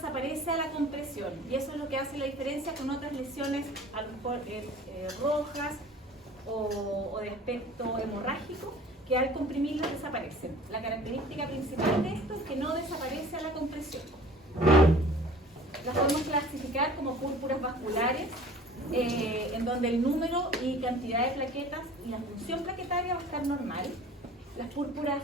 desaparece a la compresión, y eso es lo que hace la diferencia con otras lesiones, a lo mejor rojas o de aspecto hemorrágico, que al comprimirlas desaparecen. La característica principal de esto es que no desaparece a la compresión. Las podemos clasificar como púrpuras vasculares, en donde el número y cantidad de plaquetas y la función plaquetaria va a estar normal. Las púrpuras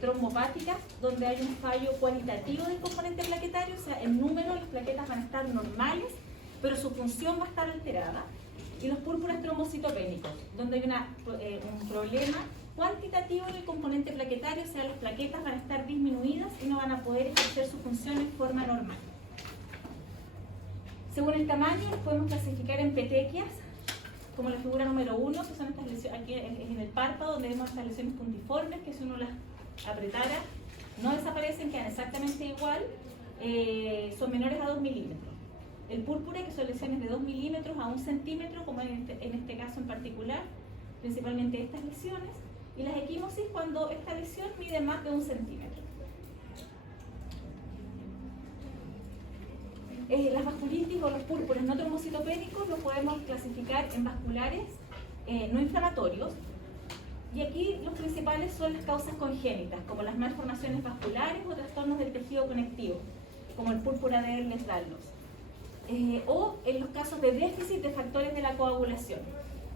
trombopáticas, donde hay un fallo cualitativo del componente plaquetario, o sea, el número de las plaquetas van a estar normales, pero su función va a estar alterada. Y los púrpuras trombocitopénicos, donde hay un problema cuantitativo del componente plaquetario, o sea, las plaquetas van a estar disminuidas y no van a poder ejercer su función en forma normal. Según el tamaño, los podemos clasificar en petequias, como la figura número 1, que son estas lesiones, aquí en el párpado, donde vemos estas lesiones puntiformes, que si uno las apretara, no desaparecen, quedan exactamente igual, son menores a 2 milímetros. El púrpura, que son lesiones de 2 milímetros a 1 centímetro, como en este caso en particular, principalmente estas lesiones, y las equimosis cuando esta lesión mide más de 1 centímetro. Las vasculitis o los púrpuras no trombocitopénicos los podemos clasificar en vasculares no inflamatorios, y aquí los principales son las causas congénitas, como las malformaciones vasculares o trastornos del tejido conectivo, como el púrpura de Ehlers-Danlos, o en los casos de déficit de factores de la coagulación.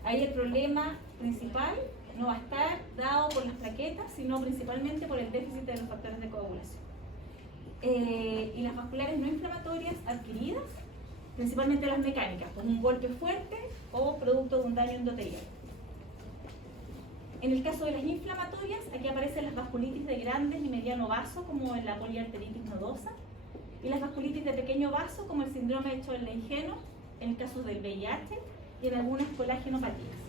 Ahí el problema principal no va a estar dado por las plaquetas, sino principalmente por el déficit de los factores de coagulación. Y las vasculares no inflamatorias adquiridas, principalmente las mecánicas, con un golpe fuerte o producto de un daño endotelial. En el caso de las inflamatorias, aquí aparecen las vasculitis de grandes y mediano vaso, como en la poliarteritis nodosa, y las vasculitis de pequeño vaso, como el síndrome de Chorley-Jenner, en el caso del VIH, y en algunas colagenopatías.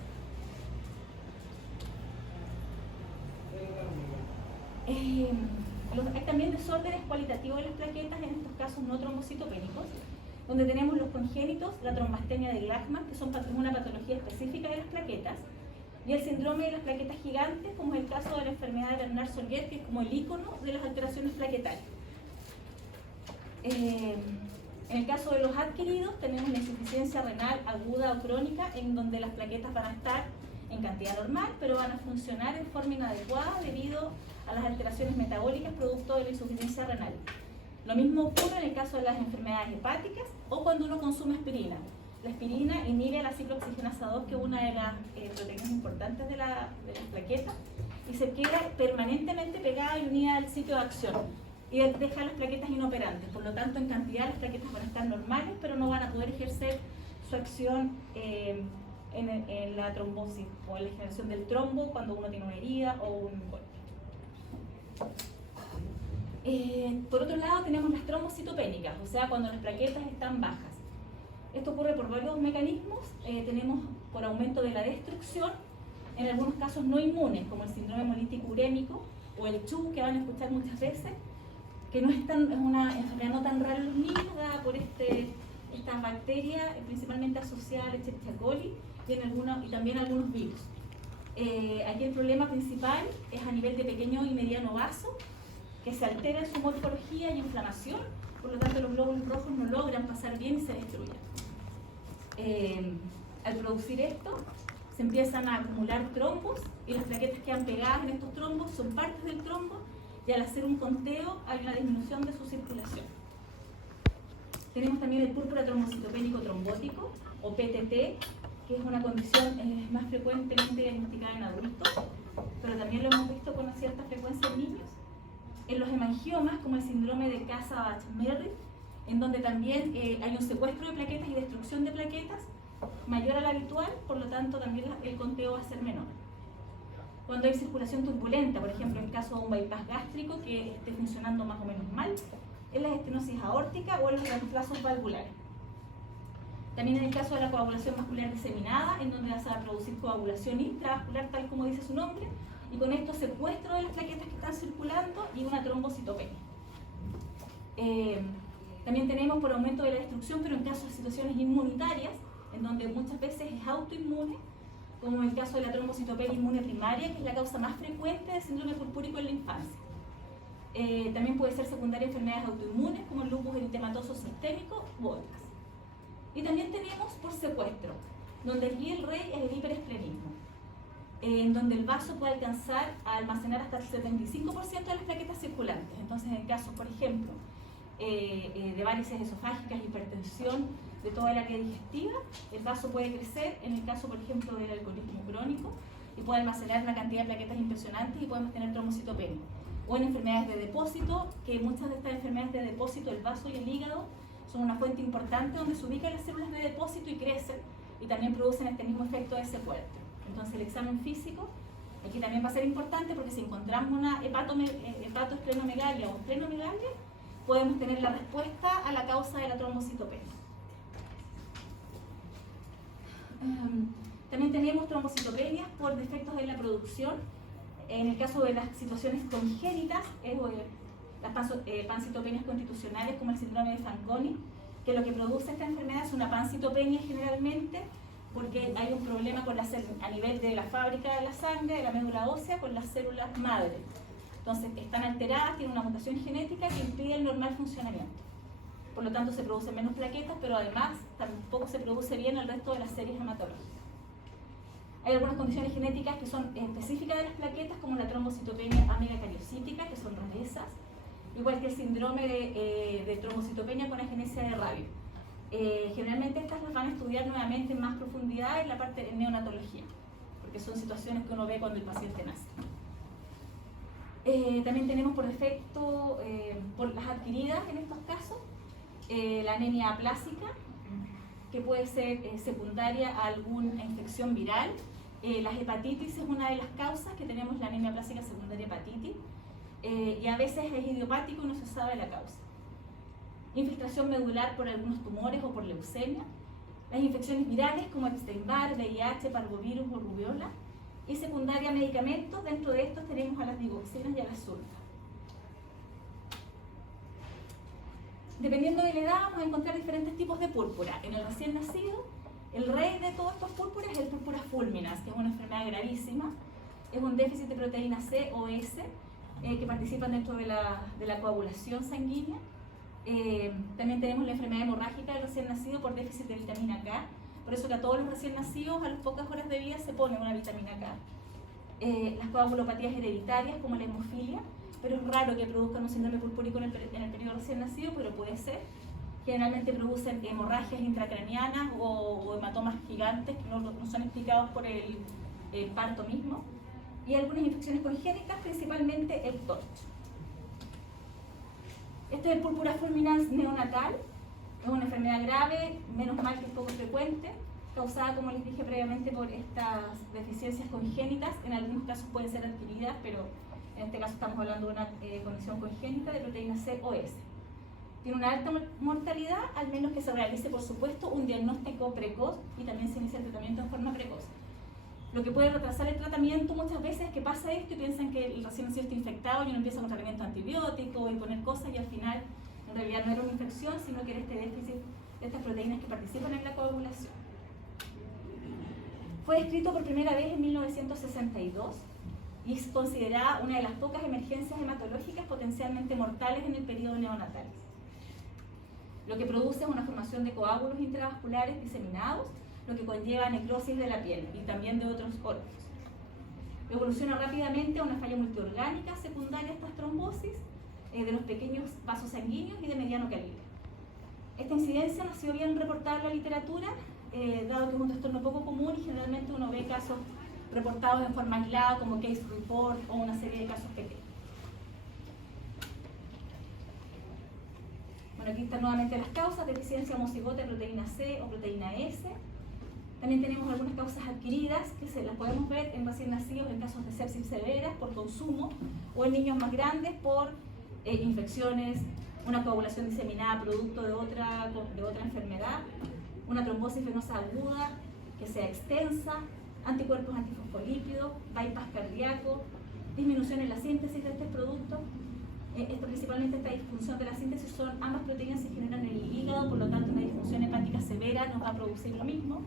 Hay también desórdenes cualitativos de las plaquetas, en estos casos no trombocitopénicos, donde tenemos los congénitos, la trombastenia de Glackman, que son una patología específica de las plaquetas, y el síndrome de las plaquetas gigantes, como es el caso de la enfermedad de Bernard-Sollier, que es como el ícono de las alteraciones plaquetarias. En el caso de los adquiridos, tenemos la insuficiencia renal aguda o crónica, en donde las plaquetas van a estar en cantidad normal, pero van a funcionar en forma inadecuada debido a las alteraciones metabólicas producto de la insuficiencia renal. Lo mismo ocurre en el caso de las enfermedades hepáticas o cuando uno consume aspirina. La aspirina inhibe la ciclooxigenasa 2, que es una de las proteínas importantes de las plaquetas, y se queda permanentemente pegada y unida al sitio de acción y deja las plaquetas inoperantes. Por lo tanto, en cantidad las plaquetas van a estar normales, pero no van a poder ejercer su acción en la trombosis o en la generación del trombo cuando uno tiene una herida o un golpe. Por otro lado, tenemos las trombocitopénicas, o sea, cuando las plaquetas están bajas. Esto ocurre por varios mecanismos. Tenemos por aumento de la destrucción, en algunos casos no inmunes, como el síndrome hemolítico urémico o el CHU, que van a escuchar muchas veces, que no es una enfermedad no tan rara en los niños, dada por esta bacteria, principalmente asociada al Escherichia coli y también algunos virus. Aquí el problema principal es a nivel de pequeño y mediano vaso, que se altera en su morfología y inflamación, por lo tanto los glóbulos rojos no logran pasar bien y se destruyen. Al producir esto, se empiezan a acumular trombos y las plaquetas quedan pegadas en estos trombos, son partes del trombo, y al hacer un conteo hay una disminución de su circulación. Tenemos también el púrpura trombocitopénico trombótico, o PTT, que es una condición más frecuentemente diagnosticada en adultos, pero también lo hemos visto con cierta frecuencia en niños. En los hemangiomas, como el síndrome de Casa-Bach-Merritt, en donde también hay un secuestro de plaquetas y destrucción de plaquetas mayor al habitual, por lo tanto también el conteo va a ser menor. Cuando hay circulación turbulenta, por ejemplo en el caso de un bypass gástrico que esté funcionando más o menos mal, en la estenosis aórtica o en los reemplazos valvulares. También en el caso de la coagulación vascular diseminada, en donde se va a producir coagulación intravascular, tal como dice su nombre, y con esto secuestro de las plaquetas que están circulando y una trombocitopenia. También tenemos por aumento de la destrucción, pero en casos de situaciones inmunitarias, en donde muchas veces es autoinmune, como en el caso de la trombocitopenia inmune primaria, que es la causa más frecuente de síndrome purpúrico en la infancia. También puede ser secundaria a enfermedades autoinmunes, como el lupus eritematoso crónico u otras. Y también tenemos por secuestro, donde aquí el rey es el hiperesplenismo, en donde el vaso puede alcanzar a almacenar hasta el 75% de las plaquetas circulantes. Entonces, en casos, por ejemplo, de varices esofágicas, hipertensión, de toda el área digestiva, el vaso puede crecer. En el caso, por ejemplo, del alcoholismo crónico, y puede almacenar una cantidad de plaquetas impresionantes y podemos tener trombocitopenia. O en enfermedades de depósito, que muchas de estas enfermedades de depósito, el vaso y el hígado, son una fuente importante donde se ubican las células de depósito y crecen, y también producen este mismo efecto de secuestro. Entonces, el examen físico aquí también va a ser importante, porque si encontramos una hepatoesplenomegalia o esplenomegalia, podemos tener la respuesta a la causa de la trombocitopenia. También tenemos trombocitopenias por defectos en la producción. En el caso de las situaciones congénitas, las pancitopenias constitucionales, como el síndrome de Fanconi, que lo que produce esta enfermedad es una pancitopenia generalmente, porque hay un problema con a nivel de la fábrica de la sangre, de la médula ósea, con las células madre. Entonces, están alteradas, tienen una mutación genética que impide el normal funcionamiento. Por lo tanto, se producen menos plaquetas, pero además tampoco se produce bien el resto de las series hematológicas. Hay algunas condiciones genéticas que son específicas de las plaquetas, como la trombocitopenia amigacariocítica, que son rarezas, igual que el síndrome de trombocitopenia con agenesia de radio. Generalmente estas las van a estudiar nuevamente en más profundidad en la parte de neonatología, porque son situaciones que uno ve cuando el paciente nace. También tenemos por defecto, por las adquiridas en estos casos, la anemia aplásica, que puede ser secundaria a alguna infección viral. Las hepatitis es una de las causas, que tenemos la anemia aplásica secundaria hepatitis, y a veces es idiopático y no se sabe la causa. Infiltración medular por algunos tumores o por leucemia. Las infecciones virales como Epstein-Barr, VIH, parvovirus o rubiola. Y secundaria a medicamentos. Dentro de estos tenemos a las digoxinas y a las sulfas. Dependiendo de la edad, vamos a encontrar diferentes tipos de púrpura. En el recién nacido, el rey de todos estos púrpuras es el púrpura fulminans, que es una enfermedad gravísima. Es un déficit de proteína C o S, que participan dentro de la coagulación sanguínea. También tenemos la enfermedad hemorrágica del recién nacido por déficit de vitamina K. Por eso que a todos los recién nacidos, a las pocas horas de vida, se pone una vitamina K. Las coagulopatías hereditarias, como la hemofilia, pero es raro que produzcan un síndrome purpúrico en el periodo recién nacido, pero puede ser. Generalmente producen hemorragias intracranianas o hematomas gigantes que no son explicados por el parto mismo. Y algunas infecciones congénitas, principalmente el TORCH. Este es el púrpura fulminans neonatal. Es una enfermedad grave, menos mal que es poco frecuente, causada, como les dije previamente, por estas deficiencias congénitas. En algunos casos pueden ser adquiridas, pero en este caso estamos hablando de una condición congénita de proteína C o S. Tiene una alta mortalidad, al menos que se realice, por supuesto, un diagnóstico precoz y también se inicia el tratamiento en forma precoz. Lo que puede retrasar el tratamiento muchas veces es que pasa esto y piensan que el recién nacido está infectado y uno empieza con tratamiento antibiótico y poner cosas, y al final en realidad no era una infección, sino que era este déficit de estas proteínas que participan en la coagulación. Fue descrito por primera vez en 1962 y es considerada una de las pocas emergencias hematológicas potencialmente mortales en el periodo neonatal. Lo que produce es una formación de coágulos intravasculares diseminados, lo que conlleva necrosis de la piel y también de otros órganos. Evoluciona rápidamente a una falla multiorgánica secundaria a estas trombosis de los pequeños vasos sanguíneos y de mediano calibre. Esta incidencia no ha sido bien reportada en la literatura, dado que es un trastorno poco común y generalmente uno ve casos reportados en forma aislada como case report o una serie de casos pequeños. Bueno, aquí están nuevamente las causas: deficiencia homocigota de proteína C o proteína S. También tenemos algunas causas adquiridas que se las podemos ver en recién nacidos en casos de sepsis severas por consumo, o en niños más grandes por infecciones, una coagulación diseminada producto de otra enfermedad, una trombosis venosa aguda que sea extensa, anticuerpos antifosfolípidos, bypass cardíaco, disminución en la síntesis de estos productos. Principalmente esta disfunción de la síntesis, ambas proteínas se generan en el hígado, por lo tanto una disfunción hepática severa nos va a producir lo mismo.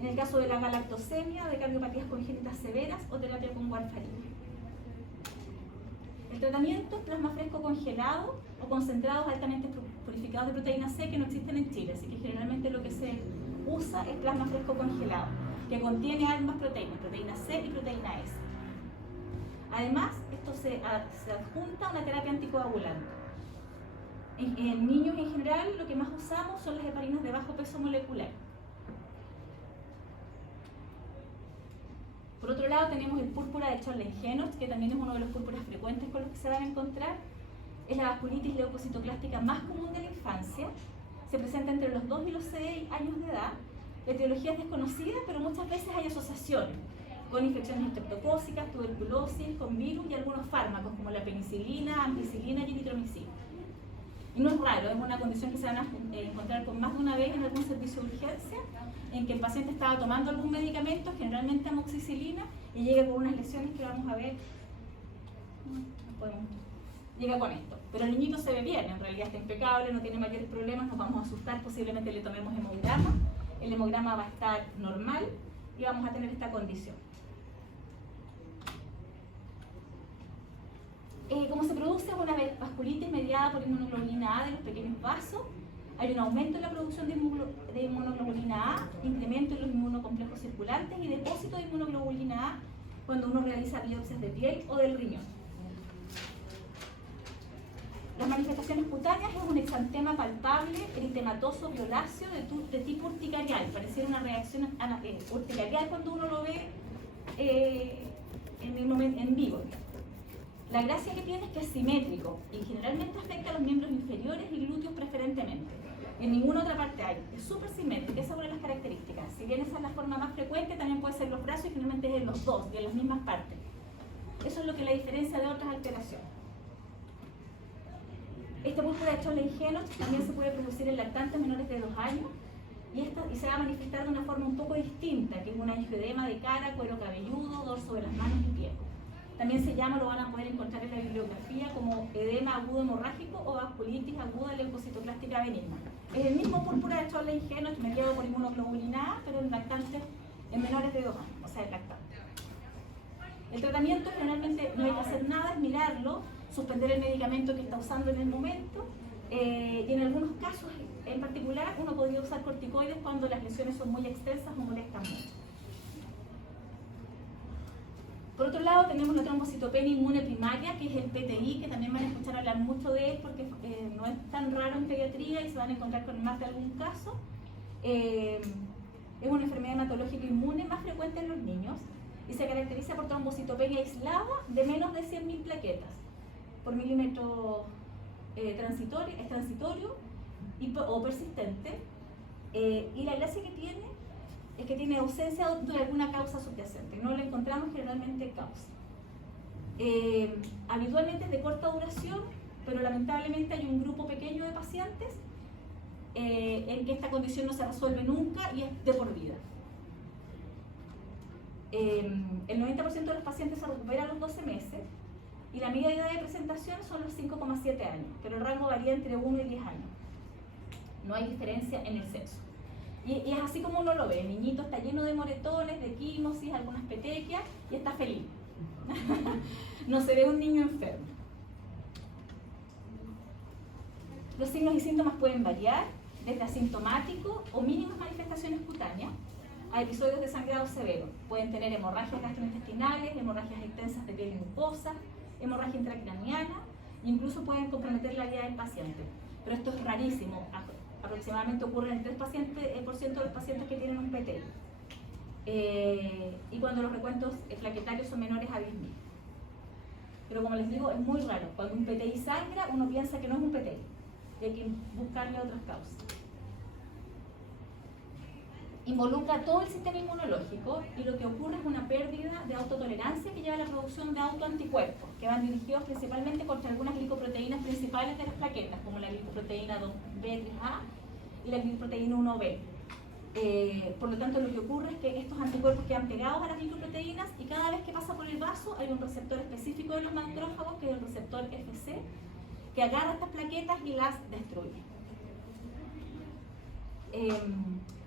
En el caso de la galactosemia, de cardiopatías congénitas severas o terapia con warfarina. El tratamiento es plasma fresco congelado o concentrados altamente purificados duplicados de proteína C que no existen en Chile, así que generalmente lo que se usa es plasma fresco congelado, que contiene ambas proteínas, proteína C y proteína S. Además, esto se adjunta a una terapia anticoagulante. En niños en general, lo que más usamos son las heparinas de bajo peso molecular. Por otro lado, tenemos el púrpura de Chorley-Henoch, que también es uno de los púrpuras frecuentes con los que se van a encontrar. Es la vasculitis leucocitoclástica más común de la infancia. Se presenta entre los 2 y los 6 años de edad. La etiología es desconocida, pero muchas veces hay asociaciones con infecciones estreptocócicas, tuberculosis, con virus y algunos fármacos como la penicilina, ampicilina y eritromicina. Y no es raro, es una condición que se van a encontrar con más de una vez en algún servicio de urgencia, en que el paciente estaba tomando algún medicamento, generalmente amoxicilina, y llega con unas lesiones que vamos a ver. Llega con esto. Pero el niñito se ve bien, en realidad está impecable, no tiene mayores problemas, nos vamos a asustar, posiblemente le tomemos hemograma. El hemograma va a estar normal y vamos a tener esta condición. ¿Cómo se produce? Es una vasculitis mediada por inmunoglobulina A de los pequeños vasos. Hay un aumento en la producción de inmunoglobulina A, incremento en los inmunocomplejos circulantes y depósito de inmunoglobulina A cuando uno realiza biopsias de piel o del riñón. Las manifestaciones cutáneas es un exantema palpable, eritematoso, violáceo de tipo urticarial. Pareciera una reacción urticarial cuando uno lo ve en vivo. La gracia que tiene es que es simétrico y generalmente afecta a los miembros inferiores y glúteos preferentemente. En ninguna otra parte hay. Es súper simétrico, esa es una de las características. Si bien esa es la forma más frecuente, también puede ser los brazos y generalmente es en los dos y en las mismas partes. Eso es lo que la diferencia de otras alteraciones. Esta púrpura de Chorley-Henoch también se puede producir en lactantes menores de 2 años y se va a manifestar de una forma un poco distinta, que es un angioedema de cara, cuero cabelludo, dorso de las manos y pies. También se llama, lo van a poder encontrar en la bibliografía, como edema agudo hemorrágico o vasculitis aguda leucocitoclástica benigna. Es el mismo púrpura de Chorley-Henoch mediado por inmunoglobulina A, pero en lactantes en menores de 2 años, o sea, en lactantes. El tratamiento generalmente no hay que hacer nada, es mirarlo, suspender el medicamento que está usando en el momento, y en algunos casos en particular uno podría usar corticoides cuando las lesiones son muy extensas o molestan mucho. Por otro lado, tenemos la trombocitopenia inmune primaria, que es el PTI, que también van a escuchar hablar mucho de él porque no es tan raro en pediatría y se van a encontrar con más de algún caso. Es una enfermedad hematológica inmune más frecuente en los niños y se caracteriza por trombocitopenia aislada de menos de 100.000 plaquetas por milímetro transitorio o persistente. Y la gracia que tiene es que tiene ausencia de alguna causa subyacente. No le encontramos generalmente causa. Habitualmente es de corta duración, pero lamentablemente hay un grupo pequeño de pacientes en que esta condición no se resuelve nunca y es de por vida. El 90% de los pacientes se recupera a los 12 meses y la media edad de presentación son los 5,7 años, pero el rango varía entre 1 y 10 años. No hay diferencia en el sexo. Y es así como uno lo ve, el niñito está lleno de moretones, de quimosis, algunas petequias y está feliz. No se ve un niño enfermo. Los signos y síntomas pueden variar, desde asintomático o mínimas manifestaciones cutáneas a episodios de sangrado severo. Pueden tener hemorragias gastrointestinales, hemorragias extensas de piel mucosa, hemorragia intracraniana, e incluso pueden comprometer la vida del paciente. Pero esto es rarísimo. Aproximadamente ocurre en el 3% de los pacientes que tienen un PTI. Y cuando los recuentos plaquetarios son menores a 10.000. Pero como les digo, es muy raro. Cuando un PTI sangra, uno piensa que no es un PTI. Y hay que buscarle otras causas. Involucra todo el sistema inmunológico y lo que ocurre es una pérdida de autotolerancia que lleva a la producción de autoanticuerpos, que van dirigidos principalmente contra algunas glicoproteínas principales de las plaquetas, como la glicoproteína 2B3A y la glicoproteína 1B. Por lo tanto, lo que ocurre es que estos anticuerpos quedan pegados a las glicoproteínas y cada vez que pasa por el vaso hay un receptor específico de los macrófagos, que es el receptor FC, que agarra estas plaquetas y las destruye.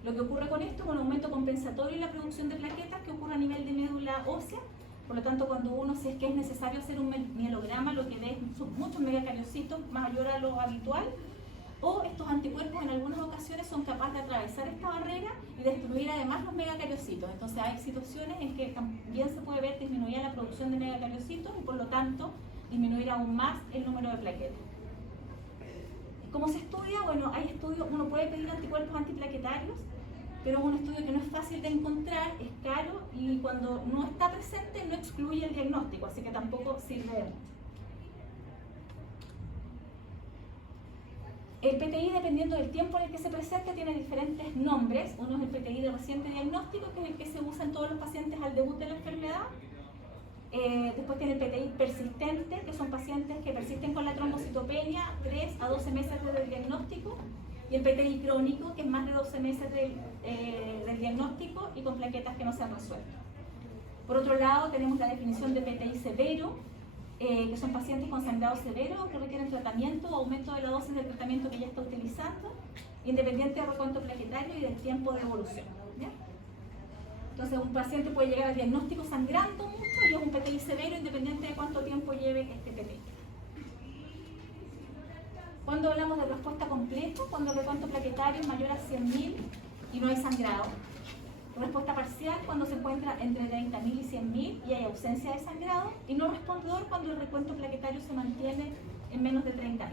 Lo que ocurre con esto es un aumento compensatorio en la producción de plaquetas que ocurre a nivel de médula ósea. Por lo tanto, cuando uno, si es que es necesario hacer un mielograma, lo que ve son muchos megacariocitos mayor a lo habitual, o estos destruir además los megacariocitos. Entonces hay situaciones en que también se puede ver disminuida la producción de megacariocitos y por lo tanto disminuir aún más el número de plaquetas. ¿Cómo se estudia? Bueno, hay estudios, uno puede pedir anticuerpos antiplaquetarios, pero es un estudio que no es fácil de encontrar, es caro y cuando no está presente no excluye el diagnóstico, así que tampoco sirve de mucho. El PTI, dependiendo del tiempo en el que se presenta, tiene diferentes nombres. Uno es el PTI de reciente diagnóstico, que es el que se usa en todos los pacientes al debut de la enfermedad. Después tiene el PTI persistente, que son pacientes que persisten con la trombocitopenia 3 a 12 meses desde el diagnóstico. Y el PTI crónico, que es más de 12 meses del diagnóstico y con plaquetas que no se han resuelto. Por otro lado, tenemos la definición de PTI severo, que son pacientes con sangrado severo que requieren tratamiento o aumento de la dosis del tratamiento que ya está utilizando, independiente del recuento plaquetario y del tiempo de evolución. ¿Ya? Entonces, un paciente puede llegar al diagnóstico sangrando mucho y es un PTI severo independiente de cuánto tiempo lleve este PTI. Cuando hablamos de respuesta completa, cuando el recuento plaquetario es mayor a 100.000 y no hay sangrado. Respuesta parcial cuando se encuentra entre 30.000 y 100.000 y hay ausencia de sangrado. Y no respondedor cuando el recuento plaquetario se mantiene en menos de 30.000.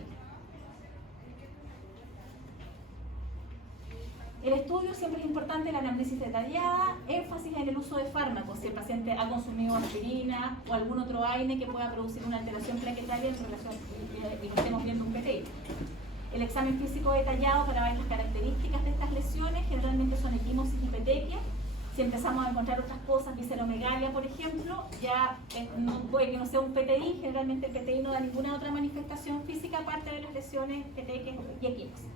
El estudio siempre es importante, la anamnesis detallada, énfasis en el uso de fármacos, si el paciente ha consumido aspirina o algún otro AINE que pueda producir una alteración plaquetaria en relación y no estemos viendo un PTI. El examen físico detallado para ver las características de estas lesiones, generalmente son equimosis y petequia. Si empezamos a encontrar otras cosas, visceromegalia, por ejemplo, ya no, puede que no sea un PTI, generalmente el PTI no da ninguna otra manifestación física aparte de las lesiones petequias y equimosis.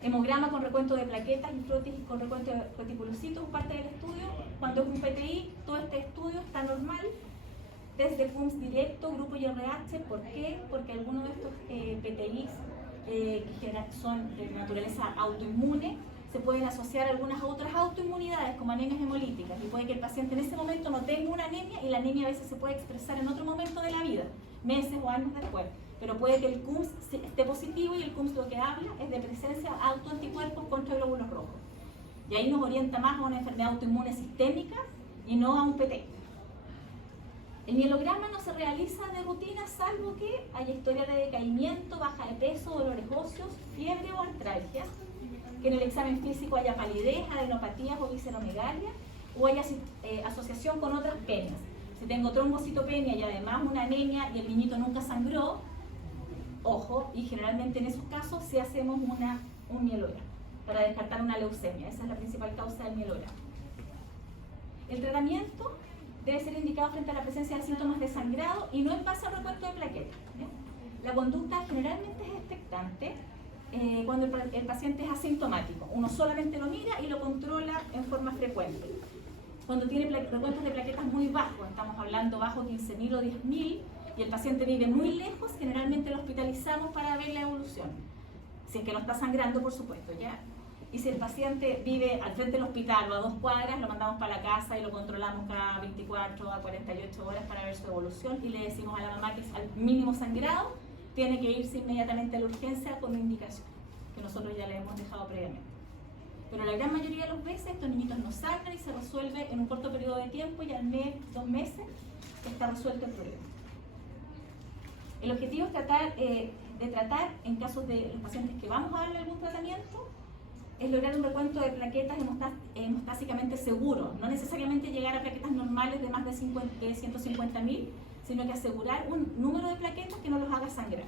Hemograma con recuento de plaquetas y frotis con recuento de reticulocitos, parte del estudio. Cuando es un PTI, todo este estudio está normal. Desde CUMS directo, grupo IRH, ¿por qué? Porque algunos de estos PTIs que son de naturaleza autoinmune se pueden asociar a algunas otras autoinmunidades como anemias hemolíticas y puede que el paciente en ese momento no tenga una anemia y la anemia a veces se puede expresar en otro momento de la vida, meses o años después, pero puede que el CUMS esté positivo y el CUMS lo que habla es de presencia de autoanticuerpos contra glóbulos rojos y ahí nos orienta más a una enfermedad autoinmune sistémica y no a un PTI. El mielograma no se realiza de rutina salvo que haya historia de decaimiento, baja de peso, dolores óseos, fiebre o artralgia, que en el examen físico haya palidez, adenopatías o visceromegalia, o haya asociación con otras penas. Si tengo trombocitopenia y además una anemia y el niñito nunca sangró, ojo, y generalmente en esos casos sí hacemos un mielograma para descartar una leucemia. Esa es la principal causa del mielograma. El tratamiento debe ser indicado frente a la presencia de síntomas de sangrado y no en base al recuento de plaquetas. La conducta generalmente es expectante cuando el paciente es asintomático. Uno solamente lo mira y lo controla en forma frecuente. Cuando tiene recuentos de plaquetas muy bajos, estamos hablando bajo 15.000 o 10.000, y el paciente vive muy lejos, generalmente lo hospitalizamos para ver la evolución. Si es que no está sangrando, por supuesto, ¿ya? Y si el paciente vive al frente del hospital o a 2 cuadras, lo mandamos para la casa y lo controlamos cada 24 a 48 horas para ver su evolución y le decimos a la mamá que es al mínimo sangrado, tiene que irse inmediatamente a la urgencia con una indicación que nosotros ya le hemos dejado previamente. Pero la gran mayoría de las veces estos niñitos no sangran y se resuelve en un corto periodo de tiempo y al mes, 2 meses, está resuelto el problema. El objetivo es tratar en casos de los pacientes que vamos a darle algún tratamiento, es lograr un recuento de plaquetas hemostásicamente seguro, no necesariamente llegar a plaquetas normales de más de 150.000, sino que asegurar un número de plaquetas que no los haga sangrar.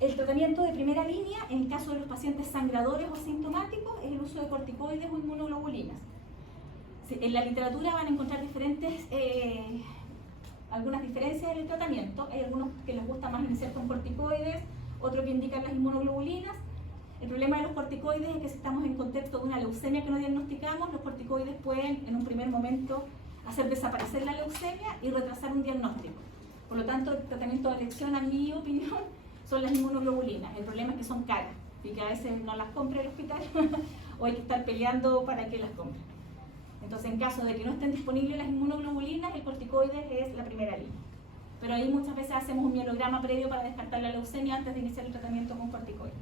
El tratamiento de primera línea, en el caso de los pacientes sangradores o asintomáticos, es el uso de corticoides o inmunoglobulinas. En la literatura van a encontrar algunas diferencias en el tratamiento. Hay algunos que les gusta más iniciar con corticoides, otros que indican las inmunoglobulinas. El problema de los corticoides es que si estamos en contexto de una leucemia que no diagnosticamos, los corticoides pueden en un primer momento hacer desaparecer la leucemia y retrasar un diagnóstico. Por lo tanto, el tratamiento de elección, a mi opinión, son las inmunoglobulinas. El problema es que son caras y que a veces no las compra el hospital o hay que estar peleando para que las compren. Entonces, en caso de que no estén disponibles las inmunoglobulinas, el corticoide es la primera línea. pero ahí muchas veces hacemos un mielograma previo para descartar la leucemia antes de iniciar el tratamiento con corticoides.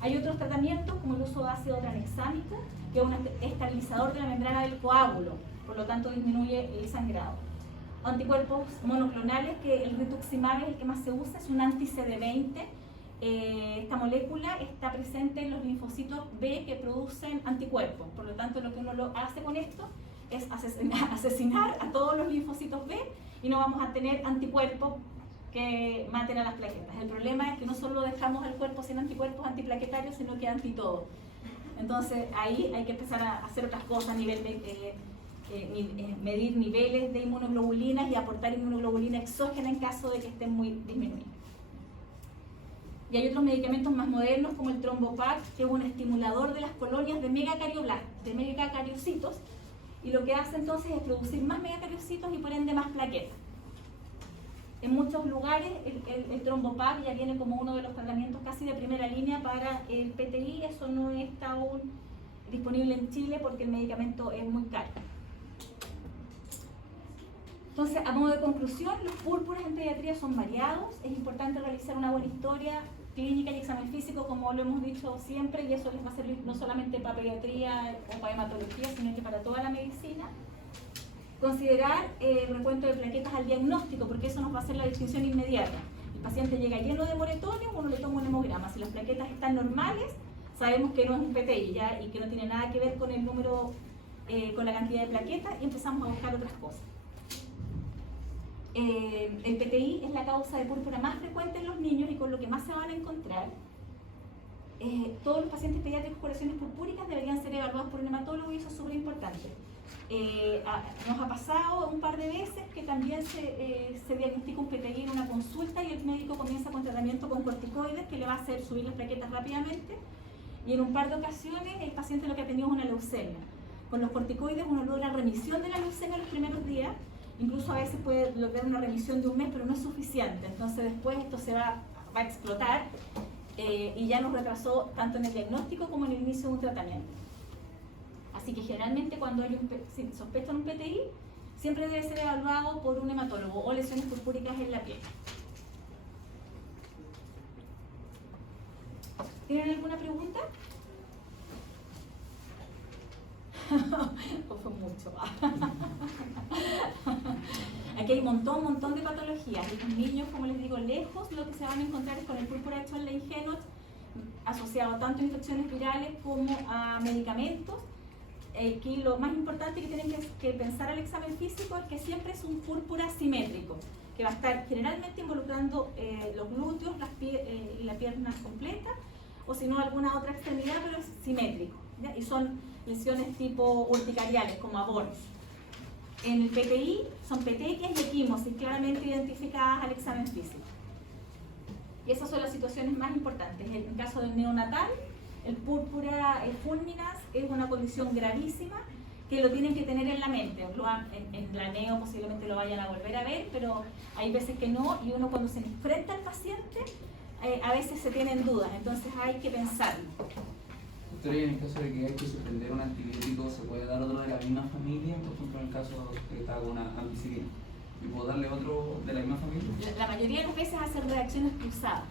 Hay otros tratamientos como el uso de ácido tranexámico, que es un estabilizador de la membrana del coágulo, por lo tanto disminuye el sangrado. Anticuerpos monoclonales, que el rituximab es el que más se usa, es un anti-CD20. Esta molécula está presente en los linfocitos B que producen anticuerpos, por lo tanto lo que uno lo hace con esto es asesinar a todos los linfocitos B y no vamos a tener anticuerpos que maten a las plaquetas. El problema es que no solo dejamos al cuerpo sin anticuerpos antiplaquetarios, sino que anti todo. Entonces ahí hay que empezar a hacer otras cosas a nivel medir niveles de inmunoglobulinas y aportar inmunoglobulina exógena en caso de que estén muy disminuidos. Y hay otros medicamentos más modernos como el Trombopac, que es un estimulador de las colonias de megacariocitos, y lo que hace entonces es producir más megacariocitos y por ende más plaquetas. En muchos lugares el Trombopac ya viene como uno de los tratamientos casi de primera línea para el PTI. Eso no está aún disponible en Chile porque el medicamento es muy caro. Entonces, a modo de conclusión, los púrpuras en pediatría son variados. Es importante realizar una buena historia clínica y examen físico, como lo hemos dicho siempre, y eso les va a servir no solamente para pediatría o para hematología, sino que para toda la medicina. Considerar el recuento de plaquetas al diagnóstico, porque eso nos va a hacer la distinción inmediata. El paciente llega lleno de moretones, uno le toma un hemograma. Si las plaquetas están normales, sabemos que no es un PTI ya, y que no tiene nada que ver con el número, con la cantidad de plaquetas, y empezamos a buscar otras cosas. El PTI es la causa de púrpura más frecuente en los niños y con lo que más se van a encontrar. Todos los pacientes pediátricos con lesiones purpúricas deberían ser evaluados por un hematólogo y eso es súper importante. Nos ha pasado un par de veces que también se diagnostica un PTI en una consulta y el médico comienza con tratamiento con corticoides que le va a hacer subir las plaquetas rápidamente, y en un par de ocasiones el paciente lo que ha tenido es una leucemia. Con los corticoides uno logra remisión de la leucemia los primeros días, incluso a veces puede lograr una remisión de un mes, pero no es suficiente. Entonces después esto se va a explotar y ya nos retrasó tanto en el diagnóstico como en el inicio de un tratamiento. Así que generalmente cuando hay si sospechan un PTI, siempre debe ser evaluado por un hematólogo o lesiones purpúricas en la piel. ¿Tienen alguna pregunta? O fue mucho. Aquí hay un montón de patologías. Y los niños, como les digo, lejos lo que se van a encontrar es con el púrpura de Chorley-Henoch asociado tanto a infecciones virales como a medicamentos. Aquí lo más importante que tienen que pensar al examen físico es que siempre es un púrpura simétrico, que va a estar generalmente involucrando los glúteos y la pierna completa, o si no alguna otra extremidad, pero es simétrico, ¿ya? Y son lesiones tipo urticariales, como abonos. En el PTI son petequias y equimosis claramente identificadas al examen físico. Y esas son las situaciones más importantes. En el caso del neonatal, el púrpura fulminas es una condición gravísima que lo tienen que tener en la mente. En planeo posiblemente lo vayan a volver a ver, pero hay veces que no, y uno cuando se enfrenta al paciente, a veces se tienen dudas, entonces hay que pensarlo. Doctora, en el caso de que hay que suspender un antibiótico, ¿se puede dar otro de la misma familia? Por ejemplo, en el caso de que está con una ampicilina, ¿y puedo darle otro de la misma familia? La mayoría de las veces hacen reacciones cruzadas.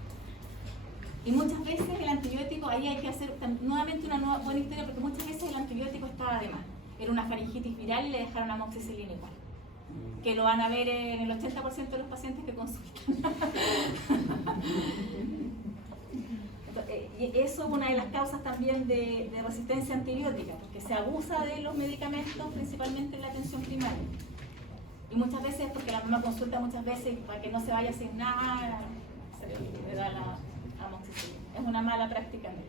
Y muchas veces el antibiótico, ahí hay que hacer nuevamente una buena historia, porque muchas veces el antibiótico estaba de más. Era una faringitis viral y le dejaron amoxicilina igual. Que lo van a ver en el 80% de los pacientes que consultan. Y eso es una de las causas también de resistencia antibiótica, porque se abusa de los medicamentos, principalmente en la atención primaria. Y muchas veces, porque la mamá consulta muchas veces para que no se vaya a asignar, se le da la amoxicilina. Es una mala práctica médica.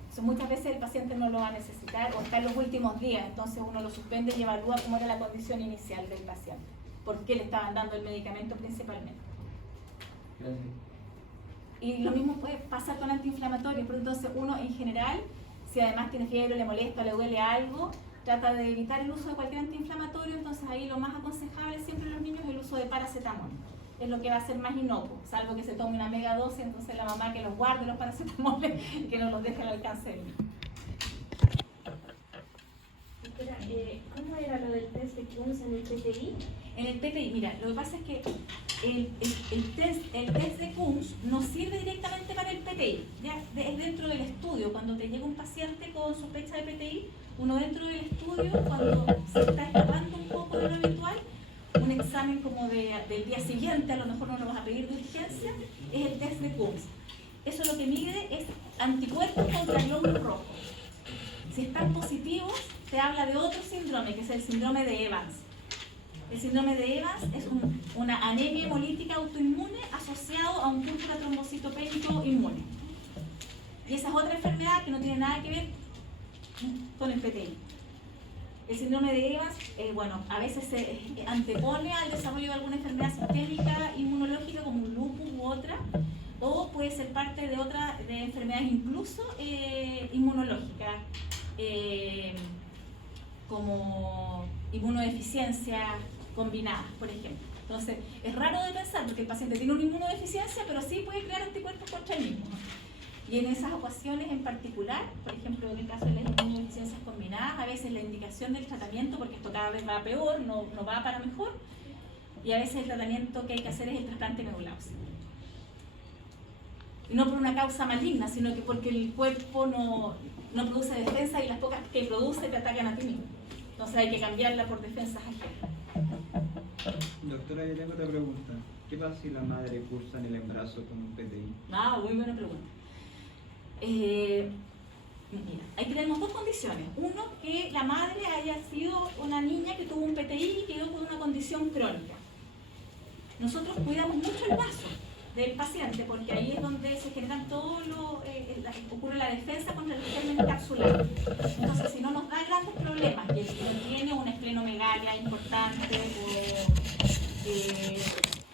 Entonces, muchas veces el paciente no lo va a necesitar o está en los últimos días, entonces uno lo suspende y evalúa cómo era la condición inicial del paciente, por qué le estaban dando el medicamento principalmente. Gracias. Y lo mismo puede pasar con antiinflamatorios, pero entonces uno en general, si además tiene fiebre, le molesta, le duele algo, trata de evitar el uso de cualquier antiinflamatorio. Entonces ahí lo más aconsejable siempre en los niños es el uso de paracetamol. Es lo que va a ser más inocuo, salvo que se tome una mega dosis, entonces la mamá que los guarde los paracetamoles y que no los deje al alcance del niño. Doctora, ¿cómo era lo del test de Kunz en el PTI? En el PTI, mira, lo que pasa es que el test de Coombs no sirve directamente para el PTI, ¿ya? Es dentro del estudio. Cuando te llega un paciente con sospecha de PTI, uno dentro del estudio, cuando se está escapando un poco de lo habitual, un examen como del día siguiente, a lo mejor no lo vas a pedir de urgencia, es el test de Coombs. Eso lo que mide es anticuerpos contra glóbulos rojos. Si están positivos, te habla de otro síndrome, que es el síndrome de Evans. El síndrome de Evans es una anemia hemolítica autoinmune asociado a un púrpura trombocitopénico inmune. Y esa es otra enfermedad que no tiene nada que ver con el PTI. El síndrome de Evans, bueno, a veces se antepone al desarrollo de alguna enfermedad sistémica inmunológica como un lupus u otra, o puede ser parte de enfermedades incluso inmunológicas, como inmunodeficiencias combinadas, por ejemplo. Entonces, es raro de pensar porque el paciente tiene una inmunodeficiencia, pero sí puede crear anticuerpos contra el mismo. Y en esas ocasiones en particular, por ejemplo, en el caso de las inmunodeficiencias combinadas, a veces la indicación del tratamiento, porque esto cada vez va peor, no va para mejor, y a veces el tratamiento que hay que hacer es el trasplante medulóseo. Y no por una causa maligna, sino que porque el cuerpo no produce defensa y las pocas que produce te atacan a ti mismo. Entonces hay que cambiarla por defensas ajenas. Doctora, yo tengo otra pregunta. ¿Qué pasa si la madre cursa en el embarazo con un PTI? Muy buena pregunta. Mira, aquí tenemos dos condiciones. Uno, que la madre haya sido una niña que tuvo un PTI y quedó con una condición crónica. Nosotros cuidamos mucho el vaso del paciente porque ahí es donde se generan ocurre la defensa contra el germen encapsulado. Entonces, si no nos da grandes problemas, que no tiene una esplenomegalia importante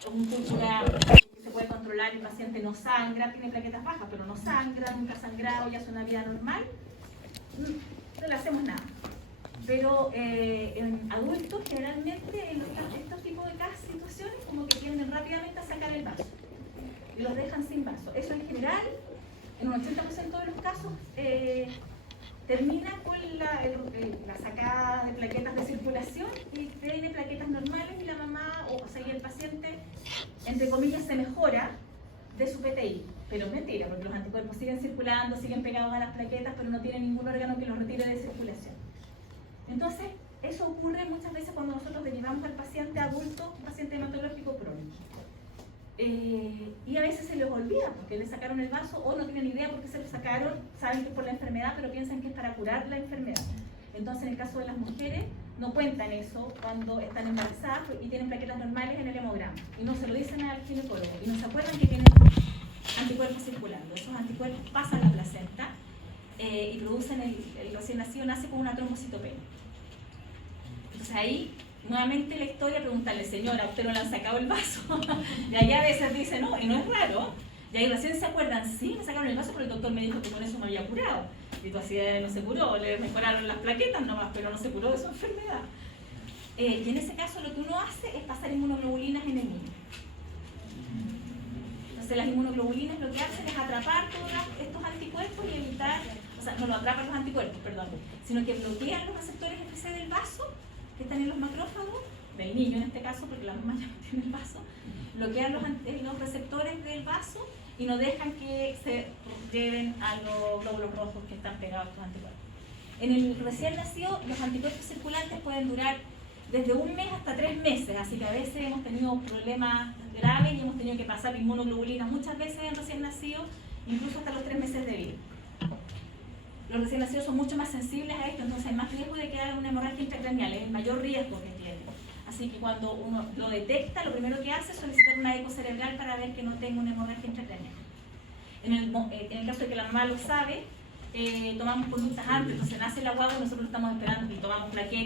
o un púrpura que se puede controlar, el paciente no sangra, tiene plaquetas bajas, pero no sangra, nunca ha sangrado y hace una vida normal, no le hacemos nada. Pero en adultos, generalmente, en estos tipos de situaciones, como que tienden rápidamente a sacar el vaso y los dejan sin vaso. Eso en general, en un 80% de los casos, termina con la sacada de plaquetas de circulación y tiene plaquetas normales y la mamá, o sea, y el paciente, entre comillas, se mejora de su PTI. Pero es mentira, porque los anticuerpos siguen circulando, siguen pegados a las plaquetas, pero no tiene ningún órgano que los retire de circulación. Entonces, eso ocurre muchas veces cuando nosotros derivamos al paciente adulto, un paciente hematológico crónico. Y a veces se les olvida porque le sacaron el vaso o no tienen idea por qué se lo sacaron, saben que es por la enfermedad, pero piensan que es para curar la enfermedad. Entonces, en el caso de las mujeres, no cuentan eso cuando están embarazadas y tienen plaquetas normales en el hemograma. Y no se lo dicen al ginecólogo y no se acuerdan que tienen anticuerpos circulando. Esos anticuerpos pasan la placenta y producen el recién nacido nace con una trombocitopenia. Entonces ahí, nuevamente la historia, preguntarle, señora, ¿usted no le han sacado el vaso? Y allá a veces dice, no, y no es raro. Y ahí recién se acuerdan, sí, me sacaron el vaso, pero el doctor me dijo que con eso me había curado. Y tu así no se curó, le mejoraron las plaquetas nomás, pero no se curó de su enfermedad. Y en ese caso lo que uno hace es pasar inmunoglobulinas en el niño. Entonces las inmunoglobulinas lo que hacen es atrapar todos estos anticuerpos y evitar, o sea, no lo atrapan los anticuerpos, perdón, sino que bloquean los receptores FC del vaso que están en los macrófagos, del niño en este caso, porque la mamá ya no tiene el vaso, bloquean los receptores del vaso y no dejan que se lleven a los glóbulos rojos que están pegados a estos anticuerpos. En el recién nacido, los anticuerpos circulantes pueden durar desde un mes hasta 3 meses, así que a veces hemos tenido problemas graves y hemos tenido que pasar inmunoglobulinas muchas veces en recién nacido, incluso hasta los 3 meses de vida. Los recién nacidos son mucho más sensibles a esto, entonces hay más riesgo de quedar una hemorragia intracraneal, es el mayor riesgo que tiene. Así que cuando uno lo detecta, lo primero que hace es solicitar una eco cerebral para ver que no tenga una hemorragia intracraneal. En el caso de que la mamá lo sabe, tomamos conductas antes, entonces nace la guagua, nosotros estamos esperando y tomamos plaquetas.